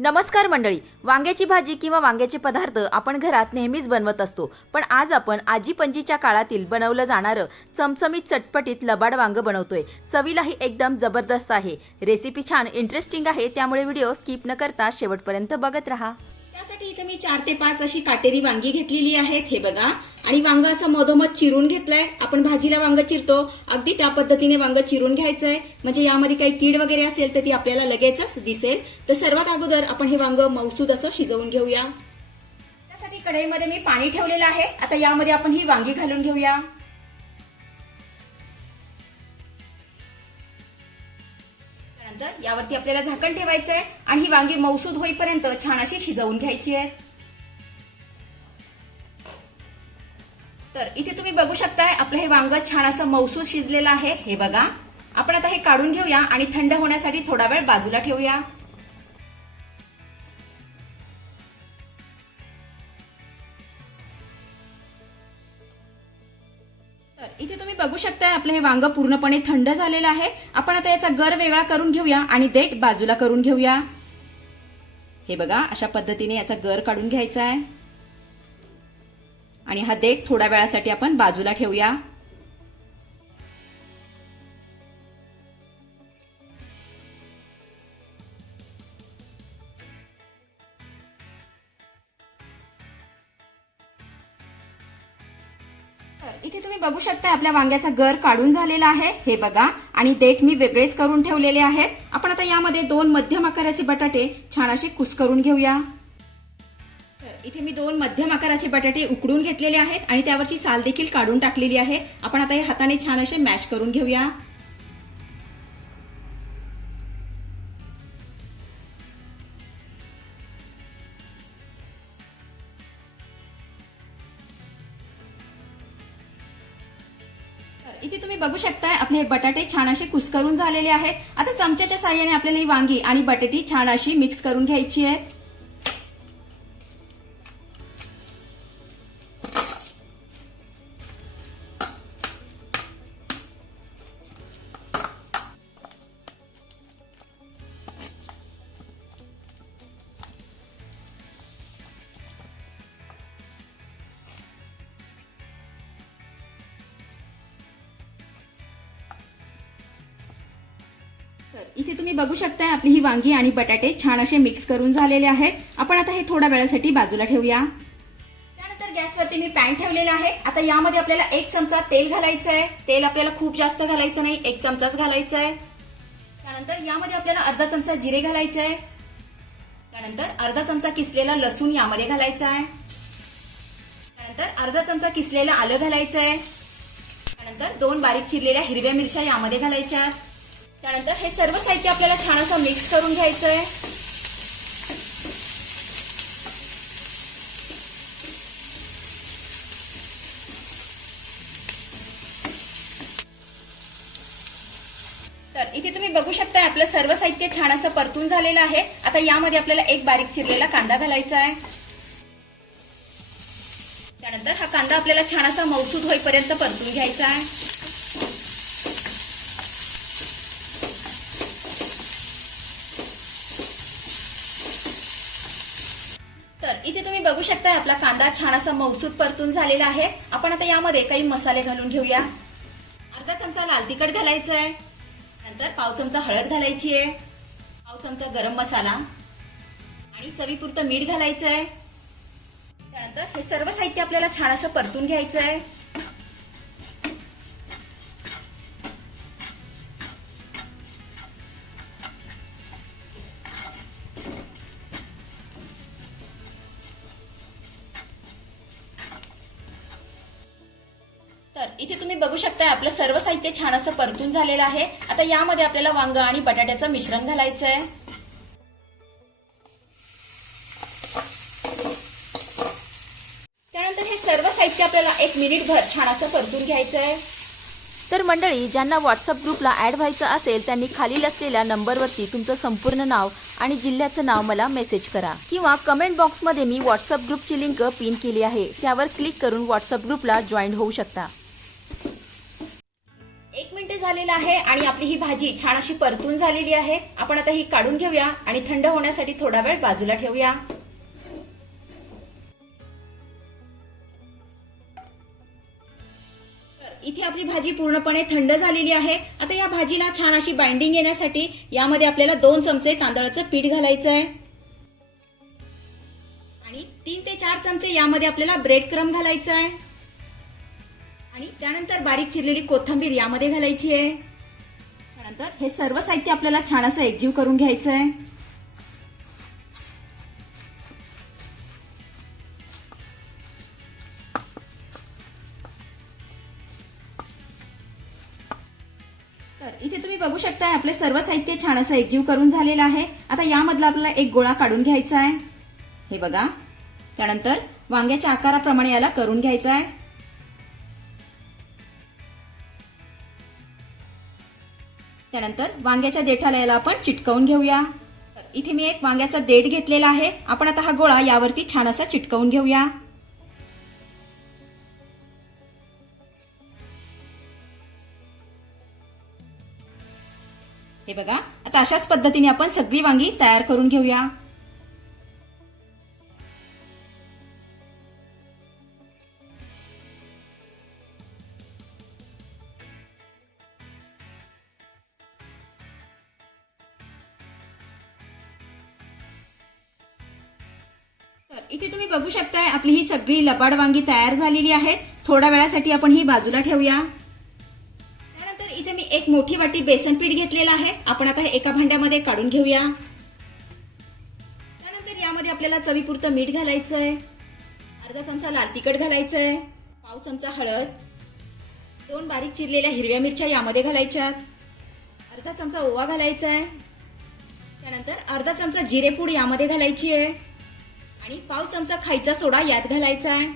नमस्कार मंडळी. वांग्याची भाजी किंवा वांग्याचे पदार्थ आपण घरात नेहमीच बनवत असतो. पण आज आपण आजी पंजीच्या काळातील बनवलं जाणारं चमचमीत चटपटीत लबाड वांग बनवतोय. चवीलाही एकदम जबरदस्त आहे. रेसिपी छान इंटरेस्टिंग आहे त्यामुळे व्हिडिओ स्किप न करता शेवटपर्यंत बघत राहा. त्यासाठी इथे मी चार ते पाच अशी काटेरी वांगी घेतलेली आहेत हे बघा. आणि वांग असं मधोमध चिरून घेतलंय. आपण भाजीला वांग चिरतो. अगदी त्या पद्धतीने वांग चिरून घ्यायचंय. म्हणजे यामध्ये काही कीड वगैरे असेल तर ती आपल्याला लगेचच दिसेल. तर सर्वात अगोदर आपण हे वांग मौसूद असं शिजवून घेऊया. त्यासाठी कढईमध्ये मी पाणी ठेवलेलं आहे. आता यामध्ये आपण ही वांगी घालून घेऊया. त्यानंतर यावरती आपल्याला झाकण ठेवायचं आहे आणि ही वांगी मौसूद होईपर्यंत छान अशी शिजवून घ्यायची आहेत तर इथे तुम्ही बघू शकताय आपलं हे वांग छान असं मौसूद शिजलेलं आहे. हे बघा. आपण आता हे काढून घेऊया आणि थंड होण्यासाठी थोडा वेळ बाजूला ठेवूया. तर इथे तुम्ही बघू शकताय आपलं हे वांग पूर्णपणे थंड झालेलं आहे. आपण आता याचा गर वेगळा करून घेऊया आणि देठ बाजूला करून घेऊया. हे बघा अशा पद्धतीने याचा गर काढून घ्यायचा आहे. आणि हा देठ थोड्या वेळासाठी आपण बाजूला ठेवूया. इथे तुम्ही बघू शकता आपल्या वांग्याचा गर काढून झालेला आहे. हे बघा. आणि देठ मी वेगळेच करून ठेवलेले आहेत. आपण आता यामध्ये दोन मध्यम आकाराचे बटाटे छान असे कुस्करून घेऊया. तर इथे मी दोन मध्यम आकाराचे बटाटे उकडून घेतलेले आहेत आणि त्यावरची साल देखील काढून टाकलेली आहे. आपण आता हे हाताने छान असे मॅश करून घेऊया. इथे तुम्ही बघू शकताय आपले बटाटे छान असे कुस्करून झालेले आहेत. आता चमच्याच्या साह्याने आपल्याला ही वांगी आणि बटाटी छान अशी मिक्स करून घ्यायची आहेत इथे तुम्ही बघू शकताय आपली ही वांगी आणि बटाटे छान असे मिक्स करून झालेले आहेत. आपण आता हे थोड्या वेळासाठी बाजूला ठेवूया. त्यानंतर गॅसवरती मी पॅन ठेवलेला आहे. आता यामध्ये आपल्याला एक चमचा तेल घालायचं आहे तेल आपल्याला खूप जास्त घालायचं नाही एक चमचाच घालायचा आहे त्यानंतर यामध्ये आपल्याला अर्धा चमचा जिरे घालायचं आहे त्यानंतर अर्धा चमचा किसलेला लसूण यामध्ये घालायचा आहे त्यानंतर अर्धा चमचा किसलेलं आलं घालायचं आहे त्यानंतर दोन बारीक चिरलेल्या हिरव्या मिरच्या यामध्ये घालायच्या आहेत त्यानंतर हे सर्व साहित्य आपल्याला छान असं मिक्स करून घ्यायचं आहे तर इथे तुम्ही बघू शकता आपलं सर्व साहित्य छान असं परतून झालेलं आहे. आता यामध्ये आपल्याला एक बारीक चिरलेला कांदा घालायचा आहे त्यानंतर हा कांदा आपल्याला छान असा मौसूद होईपर्यंत परतून घ्यायचा आहे तर इथे तुम्ही बघू शकता आपला कांदा छान असा मौसूद परतून झालेला आहे. आपण आता यामध्ये काही मसाले घालून घेऊया. अर्धा चमचा लाल तिखट घालायचं आहे नंतर पाव चमचा हळद घालायची आहे पाव चमचा गरम मसाला. आणि चवीपुरतं मीठ घालायचं आहे त्यानंतर हे सर्व साहित्य आपल्याला छान असं परतून घ्यायचं आहे इथे तुम्ही बघू शकता आपलं सर्व साहित्य छान असं परतून झालेलं आहे. आता यामध्ये आपल्याला वांग आणि बटाट्याचं मिश्रण घालायचं आहे त्यानंतर हे सर्व साहित्य आपल्याला एक मिनिटभर छान असं परतून घ्यायचं आहे तर मंडळी ज्यांना व्हॉट्सअप ग्रुपला ॲड व्हायचं असेल त्यांनी खालील असलेल्या नंबरवरती तुमचं संपूर्ण नाव आणि जिल्ह्याचं नाव मला मेसेज करा. किंवा कमेंट बॉक्समध्ये मी व्हॉट्सअप ग्रुपची लिंक पिन केली आहे. त्यावर क्लिक करून व्हॉट्सअप ग्रुपला जॉईन होऊ शकता. झालेला आहे आणि आपली ही भाजी छान अशी परतून झालेली आहे. आपण आता ही काढून घेऊया आणि थंड होण्यासाठी थोडा वेळ बाजूला ठेवूया. इथे आपली भाजी पूर्णपणे थंड झालेली आहे. आता या भाजीला छान अशी बाइंडिंग येण्यासाठी यामध्ये आपल्याला दोन चमचे तांदळाचं पीठ घालायचं आहे. आणि तीन ते चार चमचे यामध्ये आपल्याला ब्रेड क्रम घालायचा आहे. आणि त्यानंतर बारीक चिरलेली कोथिंबीर यामध्ये घालायची आहे. त्यानंतर हे सर्व साहित्य आपल्याला छान असं एकजीव करून घ्यायचं आहे. तर इथे तुम्ही बघू शकताय आपले सर्व साहित्य छान असं एकजीव करून झालेलं आहे. आता यामधला आपल्याला एक गोळा काढून घ्यायचा आहे. हे बघा. त्यानंतर वांग्याच्या आकाराप्रमाणे याला करून घ्यायचा आहे. त्यानंतर वांग्याच्या देठाला याला आपण चिटकवून घेऊया. तर इथे मी एक वांग्याचा देठ घेतलेला आहे. आपण आता हा गोळा यावरती छान असा चिटकवून घेऊया. हे बघा आता अशाच पद्धतीने आपण सगळी वांगी तयार करून घेऊया. इथे तुम्ही बघू शकताय आपली ही सगळी लबाड वांगी तयार झालेली आहेत. थोड्या वेळासाठी आपण ही बाजूला ठेवूया. त्यानंतर इथे मी एक मोठी वाटी बेसन पीठ घेतलेलं आहे. आपण आता हे एका भांड्यामध्ये काढून घेऊया. त्यानंतर यामध्ये आपल्याला चवीपुरतं मीठ घालायचं आहे अर्धा चमचा लाल तिखट घालायचं आहे पाव चमचा हळद. दोन बारीक चिरलेल्या हिरव्या मिरच्या यामध्ये घालायच्यात. अर्धा चमचा ओवा घालायचा आहे त्यानंतर अर्धा चमचा जिरेपूड यामध्ये घालायची आहे आणि पाव चमचा खायचा सोडा यात घालायचा आहे.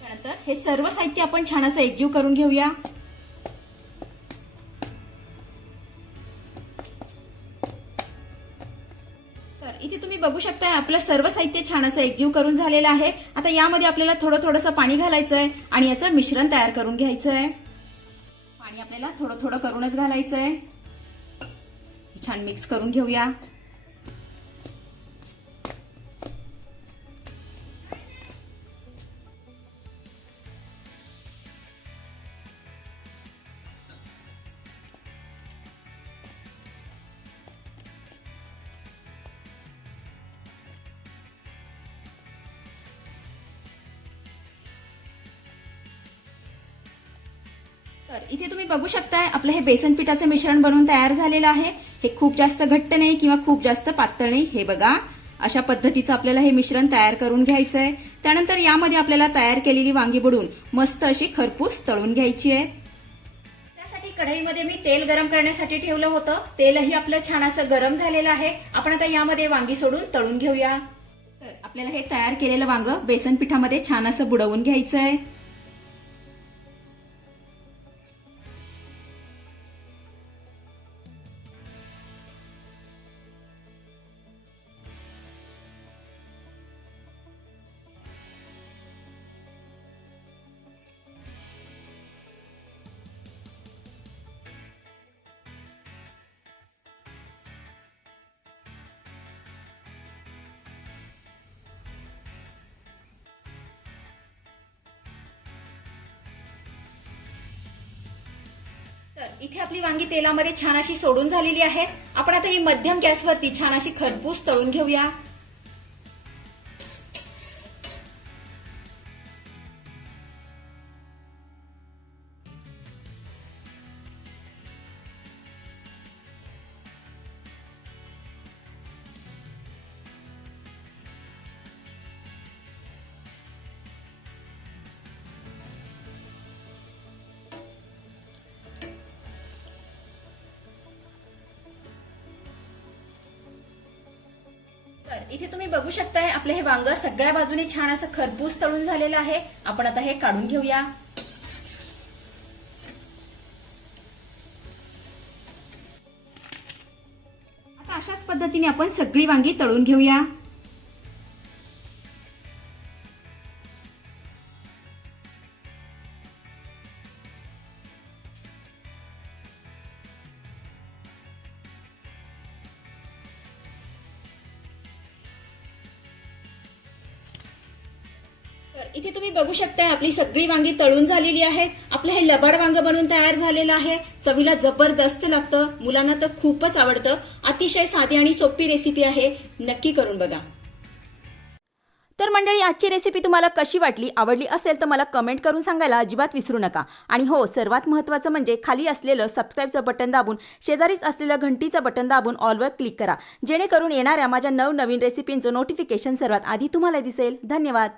त्यानंतर हे सर्व साहित्य आपण छान असं एकजीव करून घेऊया. तर इथे तुम्ही बघू शकता आपलं सर्व साहित्य छान असं एकजीव करून झालेलं आहे. आता यामध्ये आपल्याला थोडं थोडंसं पाणी घालायचं आहे आणि याचं मिश्रण तयार करून घ्यायचं आहे. पाणी आपल्याला थोडं थोडं करूनच घालायचं आहे. छान मिक्स करून घेऊया. तर इथे तुम्ही बघू शकताय आपलं हे बेसन पिठाचं मिश्रण बनवून तयार झालेलं आहे. हे खूप जास्त घट्ट नाही किंवा खूप जास्त पातळ नाही. हे बघा अशा पद्धतीचं आपल्याला हे मिश्रण तयार करून घ्यायचं आहे त्यानंतर यामध्ये आपल्याला तयार केलेली वांगी बुडून मस्त अशी खरपूस तळून घ्यायची आहे. त्यासाठी कढईमध्ये मी तेल गरम करण्यासाठी ठेवलं होतं. तेलही आपलं छान असं गरम झालेलं आहे. आपण आता यामध्ये वांगी सोडून तळून घेऊया. तर आपल्याला हे तयार केलेलं वांग बेसन पिठामध्ये छान असं बुडवून घ्यायचं आहे तर इथे आपली वांगी तेलामध्ये छान अशी सोडून झालेली आहेत आपण आता ही मध्यम गॅसवरती छान अशी खरपूस तळून घेऊया. तर इथे तुम्ही बघू शकताय आपलं हे वांग सगळ्या बाजूने छान असं खरपूस तळून झालेलं आहे. आपण आता हे काढून घेऊया. आता अशाच पद्धतीने आपण सगळी वांगी तळून घेऊया. तर इथे तुम्ही बघू शकता आपली सगळी वांगी तळून झालेली आहेत. आपलं हे लबाड वांग बनवून तयार झालेलं आहे. चवीला जबरदस्त लागतं. मुलांना तर खूपच आवडतं. अतिशय साधी आणि सोपी रेसिपी आहे. नक्की करून बघा. तर मंडळी आजची रेसिपी तुम्हाला कशी वाटली आवडली असेल तर मला कमेंट करून सांगायला अजिबात विसरू नका. आणि हो सर्वात महत्त्वाचं म्हणजे खाली असलेलं सबस्क्राईबचं बटन दाबून शेजारीच असलेलं घंटीचं बटन दाबून ऑलवर क्लिक करा. जेणेकरून येणाऱ्या माझ्या नवनवीन रेसिपींचं नोटिफिकेशन सर्वात आधी तुम्हाला दिसेल. धन्यवाद.